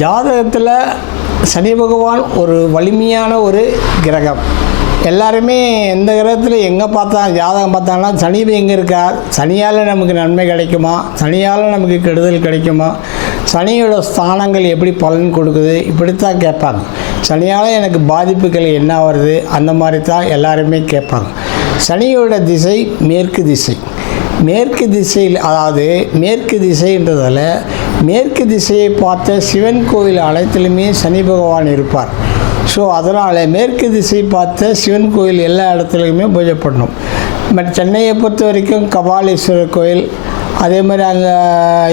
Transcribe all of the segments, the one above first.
ஜாதகத்தில் சனி பகவான் ஒரு வலிமையான ஒரு கிரகம். எல்லாருமே எந்த கிரகத்தில் எங்கே பார்த்தா ஜாதகம் பார்த்தாங்கன்னா சனி எங்கே இருக்கார் சனியால் நமக்கு நன்மை கிடைக்குமா? சனியால் நமக்கு கெடுதல் கிடைக்குமா? சனியோட ஸ்தானங்கள் எப்படி பலன் கொடுக்குது? இப்படித்தான் கேட்பாங்க. சனியால் எனக்கு பாதிப்புகள் என்ன வருது அந்த மாதிரி தான் எல்லாருமே கேட்பாங்க. சனியோட திசை மேற்கு திசை. மேற்கு திசையில் அதாவது மேற்கு திசைன்றதால மேற்கு திசையை பார்த்த சிவன் கோயில் அனைத்திலுமே சனி பகவான் இருப்பார். ஸோ அதனால் மேற்கு திசை பார்த்த சிவன் கோயில் எல்லா இடத்துலையுமே பூஜை பண்ணணும் பட் சென்னையை பொறுத்த வரைக்கும் கபாலீஸ்வரர் கோயில் அதே மாதிரி அங்கே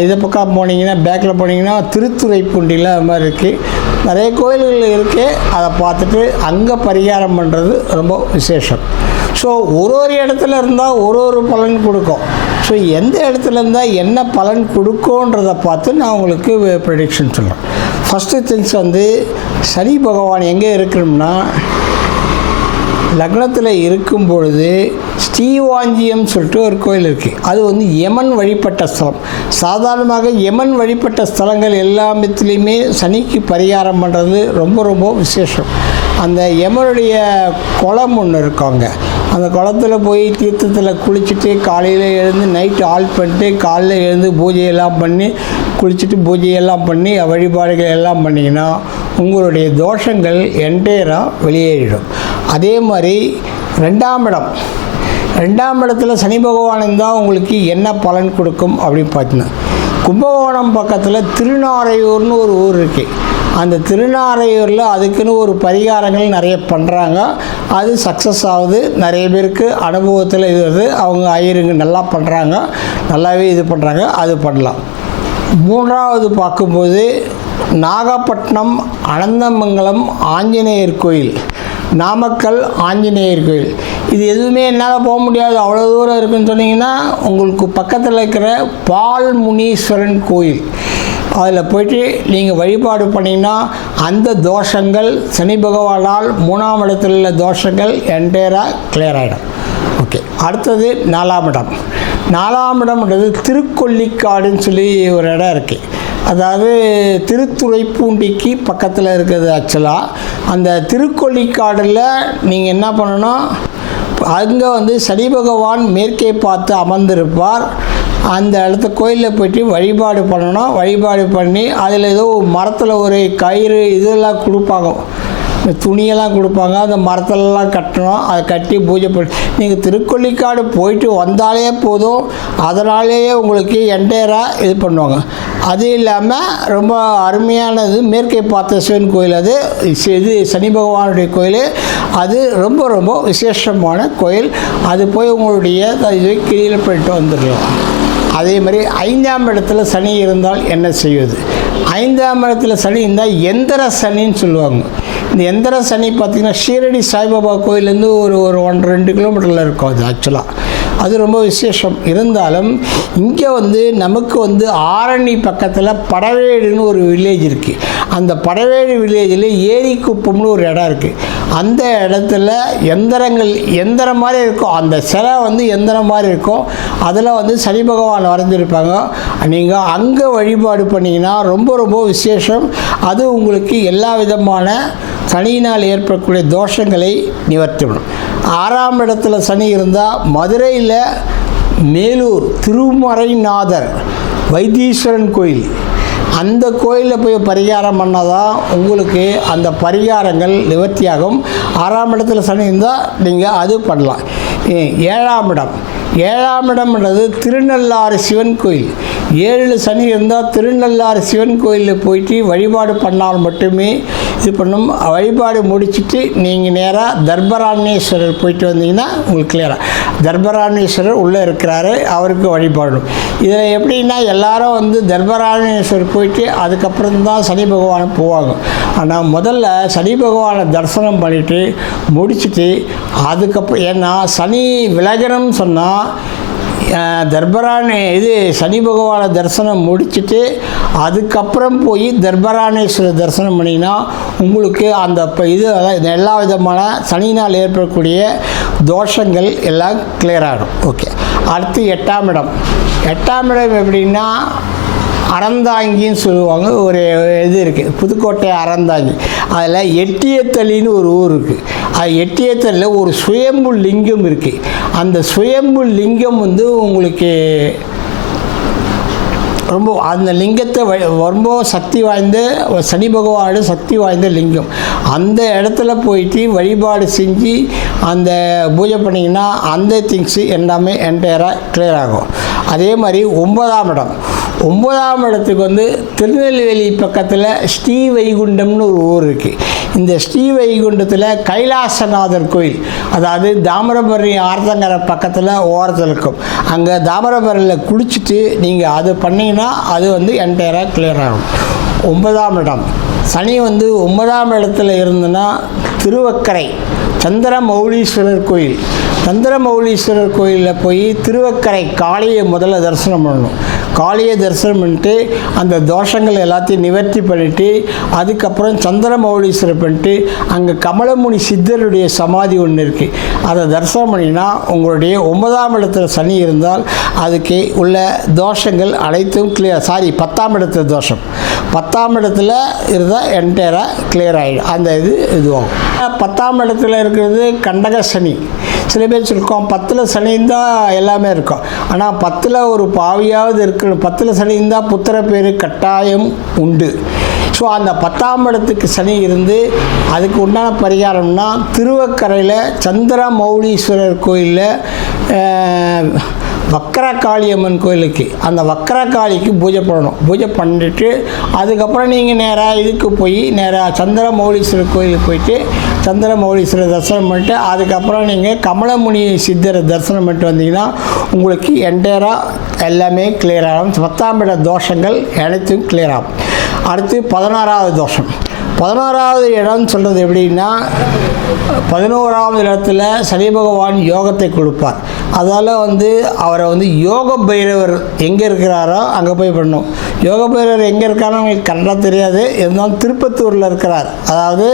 இதை பக்கம் போனீங்கன்னா பேக்கில் போனீங்கன்னா திருத்துறைப்பூண்டியில் அது மாதிரி இருக்குது நிறைய கோயில்கள் இருக்குது அதை பார்த்துட்டு அங்கே பரிகாரம் பண்ணுறது ரொம்ப விசேஷம். ஸோ ஒரு ஒரு இடத்துல இருந்தால் ஒரு ஒரு பலன் கொடுக்கும். ஸோ எந்த இடத்துல இருந்தால் என்ன பலன் கொடுக்கும்ன்றதை பார்த்து நான் உங்களுக்கு ப்ரெடிக்ஷன் சொல்கிறேன் ஃபஸ்ட்டு திங்ஸ் வந்து சனி பகவான் எங்கே இருக்கணும்னா லக்னத்தில் இருக்கும் பொழுது ஸ்ரீவாஞ்சியம் சொல்லிட்டு ஒரு கோயில் இருக்குது அது வந்து யமன் வழிபட்ட ஸ்தலம். சாதாரணமாக யமன் வழிபட்ட ஸ்தலங்கள் எல்லாத்துலேயுமே சனிக்கு பரிகாரம் பண்ணுறது ரொம்ப ரொம்ப விசேஷம். அந்த யமனுடைய குளம் ஒன்று இருக்காங்க அந்த குளத்தில் போய் தீர்த்தத்தில் குளிச்சுட்டு காலையில் எழுந்து நைட்டு ஆல் பண்ணிட்டு காலையில் எழுந்து பூஜையெல்லாம் பண்ணி குளிச்சுட்டு பூஜையெல்லாம் பண்ணி வழிபாடுகள் எல்லாம் பண்ணிங்கன்னா உங்களுடைய தோஷங்கள் என்டையராக வெளியேறிடும். அதே மாதிரி ரெண்டாம் இடம். ரெண்டாம் இடத்துல சனி பகவான் இருந்தால் உங்களுக்கு என்ன பலன் கொடுக்கும் அப்படின்னு பார்த்தீங்கன்னா கும்பகோணம் பக்கத்தில் திருநாரையூர்னு ஒரு ஊர் இருக்குது அந்த திருநாரையூரில் அதுக்குன்னு ஒரு பரிகாரங்கள் நிறைய பண்ணுறாங்க அது சக்ஸஸ் ஆகுது. நிறைய பேருக்கு அனுபவத்தில் இது வருது அவங்க ஐயருங்க நல்லா பண்ணுறாங்க நல்லாவே இது பண்ணுறாங்க அது பண்ணலாம். மூன்றாவது பார்க்கும்போது நாகப்பட்டினம் அனந்தமங்கலம் ஆஞ்சநேயர் கோயில். நாமக்கல் ஆஞ்சநேயர் கோயில் இது எதுவுமே என்னால் போக முடியாது. அவ்வளோ தூரம் இருக்குன்னு சொன்னீங்கன்னா உங்களுக்கு பக்கத்தில் இருக்கிற பால் முனீஸ்வரன் கோயில். அதில் போயிட்டு நீங்கள் வழிபாடு பண்ணிங்கன்னா அந்த தோஷங்கள் சனி பகவானால் மூணாம் இடத்துல உள்ள தோஷங்கள் என்டையராக கிளியர் ஆகிடும் ஓகே அடுத்தது நாலாம் இடம். நாலாம் இடம்ன்றது திருக்கொல்லிக்காடுன்னு சொல்லி ஒரு இடம் இருக்குது அதாவது திருத்துறைப்பூண்டிக்கு பக்கத்தில் இருக்கிறது ஆக்சுவலாக அந்த திருக்கொள்ளிக்காடில் நீங்கள் என்ன பண்ணணும்? அங்கே வந்து சனி பகவான் மேற்கே பார்த்து அமர்ந்திருப்பார். அந்த இடத்த கோயிலில் போயிட்டு வழிபாடு பண்ணணும். வழிபாடு பண்ணி அதில் ஏதோ மரத்தில் ஒரு கயிறு இதெல்லாம் கொடுப்பாங்க. இந்த துணியெல்லாம் கொடுப்பாங்க அந்த மரத்தெல்லாம் கட்டணும் அதை கட்டி பூஜை பண்ணி நீங்கள் திருக்கொல்லிக்காடு போயிட்டு வந்தாலே போதும் அதனாலேயே உங்களுக்கு என்டையராக இது பண்ணுவாங்க. அது இல்லாமல் ரொம்ப அருமையானது மேற்கை பார்த்த சிவன் கோயில் அது இது சனி பகவானுடைய கோயில் அது ரொம்ப ரொம்ப விசேஷமான கோயில். அது போய் உங்களுடைய இதை கீழே போயிட்டு வந்துடலாம். அதே மாதிரி ஐந்தாம் இடத்துல சனி இருந்தால் என்ன செய்வது? ஐந்தாம் இடத்துல சனி இருந்தால் எந்திர சனின்னு சொல்லுவாங்க. இந்த எந்திர சனி பார்த்திங்கன்னா ஷீரடி சாய்பாபா கோயிலேருந்து ஒரு ஒரு ஒன் ரெண்டு கிலோமீட்டரில் இருக்கும் அது ஆக்சுவலாக அது ரொம்ப விசேஷம். இருந்தாலும் இங்கே வந்து நமக்கு வந்து ஆரணி பக்கத்தில் படவேடுன்னு ஒரு வில்லேஜ் இருக்குது அந்த படவேடு வில்லேஜில் ஏரிக்குப்பம்னு ஒரு இடம் இருக்குது அந்த இடத்துல எந்திரங்கள் எந்திரம் மாதிரி இருக்கும் அந்த சிலை வந்து எந்திரம் மாதிரி இருக்கும் அதில் வந்து சனி பகவான் வரைஞ்சிருப்பாங்க. நீங்கள் அங்கே வழிபாடு பண்ணிங்கன்னா ரொம்ப ரொம்ப விசேஷம். அது உங்களுக்கு எல்லா விதமான சனியினால் ஏற்படக்கூடிய தோஷங்களை நிவர்த்திவிடும் ஆறாம் இடத்துல சனி இருந்தால் மதுரையில் மேலூர் திருமறைநாதர் வைத்தீஸ்வரன் கோயில். அந்த கோயிலில் போய் பரிகாரம் பண்ணாதான் உங்களுக்கு அந்த பரிகாரங்கள் நிவர்த்தியாகும். ஆறாம் இடத்துல சனி இருந்தால் நீங்கள் அது பண்ணலாம். ஏழாம் இடம். ஏழாம் இடம்ன்றது திருநள்ளாறு சிவன் கோயில். ஏழு சனி இருந்தால் திருநள்ளாறு சிவன் கோயிலில் போயிட்டு வழிபாடு பண்ணால் மட்டுமே இது பண்ணும். வழிபாடு முடிச்சுட்டு நீங்கள் நேராக தர்பராணேஸ்வரர் போயிட்டு வந்தீங்கன்னா உங்களுக்கு கிளியராக தர்பராணேஸ்வரர் உள்ளே இருக்கிறாரு அவருக்கு வழிபாடும் இதில் எப்படின்னா எல்லாரும் வந்து தர்பராணேஸ்வரர் போயிட்டு அதுக்கப்புறம் தான் சனி பகவானை போவாங்க. ஆனால் முதல்ல சனி பகவானை தரிசனம் பண்ணிவிட்டு முடிச்சுட்டு அதுக்கப்புறம் ஏன்னா சனி விலகணும்னு சொன்னால் தர்பராணி இது சனி பகவானை தரிசனம் முடிச்சுட்டு அதுக்கப்புறம் போய் தர்பராணேஸ்வரர் தரிசனம் பண்ணிங்கன்னா உங்களுக்கு அந்த இப்போ இது எல்லா விதமான சனியினால் ஏற்படக்கூடிய தோஷங்கள் எல்லாம் கிளியர் ஆகிடும் ஓகே அடுத்து எட்டாம் இடம். எட்டாம் இடம் எப்படின்னா அறந்தாங்கின்னு சொல்லுவாங்க ஒரு இது இருக்குது புதுக்கோட்டை அறந்தாங்கி. அதில் எட்டியத்தளின்னு ஒரு ஊர் இருக்குது அது எட்டியத்தளியில் ஒரு சுயம்பு லிங்கம் இருக்குது அந்த சுயம்பு லிங்கம் வந்து உங்களுக்கு ரொம்ப அந்த லிங்கத்தை ரொம்ப சக்தி வாய்ந்த சனி பகவானோட சக்தி வாய்ந்த லிங்கம். அந்த இடத்துல போயிட்டு வழிபாடு செஞ்சு அந்த பூஜை பண்ணிங்கன்னா அந்த திங்ஸு எல்லாமே என்டையராக கிளியர் ஆகும். அதே மாதிரி ஒன்பதாம் இடம். ஒன்பதாம் இடத்துக்கு வந்து திருநெல்வேலி பக்கத்தில் ஸ்ரீ வைகுண்டம்னு ஒரு ஊர் இருக்குது இந்த ஸ்ரீ வைகுண்டத்தில் கைலாசநாதர் கோயில் அதாவது தாமிரபரணி ஆர்த்தங்கரை பக்கத்தில் ஓரத்தில் இருக்கும். அங்கே தாமிரபரணியில் குளிச்சுட்டு நீங்கள் அது பண்ணிங்கன்னா அது வந்து என்டையராக கிளியர் ஆகும். ஒன்பதாம் இடம். சனி வந்து ஒன்பதாம் இடத்துல இருந்துன்னா திருவக்கரை சந்திரமௌலீஸ்வரர் கோயில். சந்திரமௌலீஸ்வரர் கோயிலில் போய் திருவக்கரை காளியை முதல்ல தரிசனம் பண்ணணும். காளியை தரிசனம் பண்ணிட்டு அந்த தோஷங்கள் எல்லாத்தையும் நிவர்த்தி பண்ணிவிட்டு அதுக்கப்புறம் சந்திரமௌலீஸ்வரர் பண்ணிட்டு அங்கே கமலமுனி சித்தருடைய சமாதி ஒன்று இருக்குது அதை தரிசனம் பண்ணினா உங்களுடைய ஒன்பதாம் இடத்துல சனி இருந்தால் அதுக்கு உள்ள தோஷங்கள் அனைத்தும் கிளியர் சாரி பத்தாம் இடத்துல தோஷம். பத்தாம் இடத்துல இருந்தால் என்டையராக கிளியர் ஆகிடும் அந்த இது இதுவாகும் பத்தாம் இடத்துல இருக்கிறது கண்டக சனி. சில பேர் சொல்லிருக்கோம் பத்தில் சனி இருந்தால் எல்லாமே இருக்கும். ஆனால் பத்தில் ஒரு பாவியாவது இருக்கணும். பத்தில் சனி இருந்தால் புத்திர பேர் கட்டாயம் உண்டு. ஸோ அந்த பத்தாம் இடத்துக்கு சனி இருந்து அதுக்கு உண்டான பரிகாரம்னா திருவக்கரையில் சந்திர மௌலீஸ்வரர் கோயிலில் வக்கரகாளியம்மன் கோயிலுக்கு அந்த வக்கரகாளிக்கு பூஜை பண்ணணும். பூஜை பண்ணிட்டு அதுக்கப்புறம் நீங்கள் நேராக இதுக்கு போய் நேராக சந்திரமௌலீஸ்வரர் கோயிலுக்கு போயிட்டு சந்திரமௌலீஸ்வரர் தரிசனம் பண்ணிட்டு அதுக்கப்புறம் நீங்கள் கமலமுனி சித்தரை தரிசனம் பண்ணிட்டு வந்தீங்கன்னா உங்களுக்கு என்டையராக எல்லாமே கிளியர் ஆகும். பத்தாம் இட தோஷங்கள் அனைத்தும் கிளியர் ஆகும். அடுத்து பதினாறாவது தோஷம். பதினாறாவது இடம்னு சொல்கிறது எப்படின்னா பதினோராவது இடத்துல சனி பகவான் யோகத்தை கொடுப்பார். அதால் வந்து அவரை வந்து யோக பைரவர் எங்கே இருக்கிறாரோ அங்கே போய் பண்ணணும். யோக பைரவர் எங்கே இருக்காரோ உங்களுக்கு கரெக்டாக தெரியாது. இருந்தாலும் திருப்பத்தூரில் இருக்கிறார். அதாவது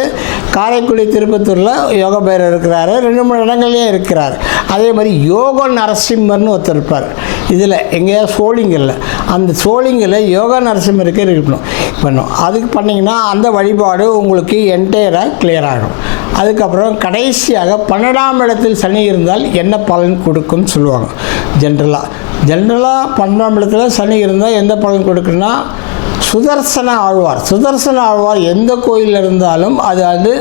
காரைக்குடி திருப்பத்தூரில் யோக பைரவர் இருக்கிறாரு. ரெண்டு மூணு இடங்கள்லையும் இருக்கிறார். அதே மாதிரி யோக நரசிம்மர்னு ஒருத்தர் இருப்பார். இதில் எங்கேயா சோழிங்கல்ல அந்த சோழிங்கில் யோகா நரசிம்மருக்கு இருக்கணும் பண்ணும் அதுக்கு பண்ணிங்கன்னா அந்த வழிபாடு உங்களுக்கு என்டையராக கிளியர் ஆகும். அதுக்கப்புறம் கடைசியாக பன்னெண்டாம் இடத்தில் சனி இருந்தால் என்ன பலன் கொடுக்கும்னு சொல்லுவாங்க. ஜென்ரலாக ஜென்ரலாக பன்னெண்டாம் இடத்துல சனி இருந்தால் எந்த பலன் கொடுக்குன்னா சுதர்சன ஆழ்வார். சுதர்சன ஆழ்வார் எந்த கோயிலில் இருந்தாலும் அது வந்து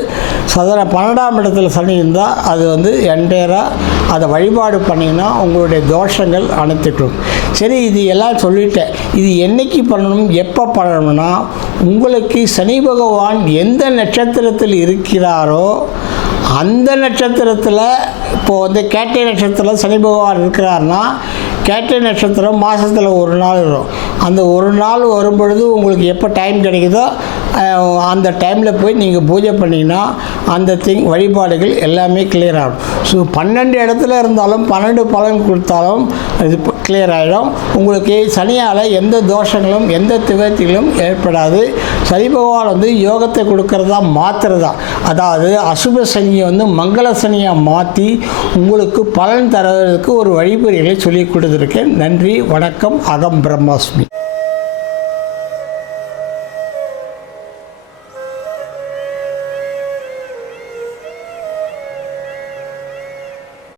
சதன பன்னெண்டாம் இடத்துல சனி இருந்தால் அது வந்து என்டையராக அதை வழிபாடு பண்ணிங்கன்னா உங்களுடைய தோஷங்கள் அனைத்துக்கும். சரி இது எல்லாம் சொல்லிட்டேன். இது என்னைக்கு பண்ணணும் எப்போ பண்ணணும்னா உங்களுக்கு சனி பகவான் எந்த நட்சத்திரத்தில் இருக்கிறாரோ அந்த நட்சத்திரத்தில் இப்போது வந்து கேட்டை நட்சத்திரத்தில் சனி பகவான் இருக்கிறாருன்னா கேட்டை நட்சத்திரம் மாதத்தில் ஒரு நாள் வரும். அந்த ஒரு நாள் வரும் பொழுது உங்களுக்கு எப்போ டைம் கிடைக்குதோ அந்த டைமில் போய் நீங்கள் பூஜை பண்ணிங்கன்னா அந்த திங் வழிபாடுகள் எல்லாமே கிளியர் ஆகும். ஸோ பன்னெண்டு இடத்துல இருந்தாலும் பன்னெண்டு பலன் கொடுத்தாலும் இது கிளியர் ஆகிடும் உங்களுக்கு சனியால் எந்த தோஷங்களும் எந்த திவர்த்திகளும் ஏற்படாது. சனி பகவான் வந்து யோகத்தை கொடுக்கறதா மாற்றுறதா அதாவது அசுப சனியை வந்து மங்கள சனியாக மாற்றி உங்களுக்கு பலன் தருவதற்கு ஒரு வழிமுறைகளை சொல்லி கொடுத்துருக்கேன். நன்றி வணக்கம் அகம் பிரம்மாஸ்மி.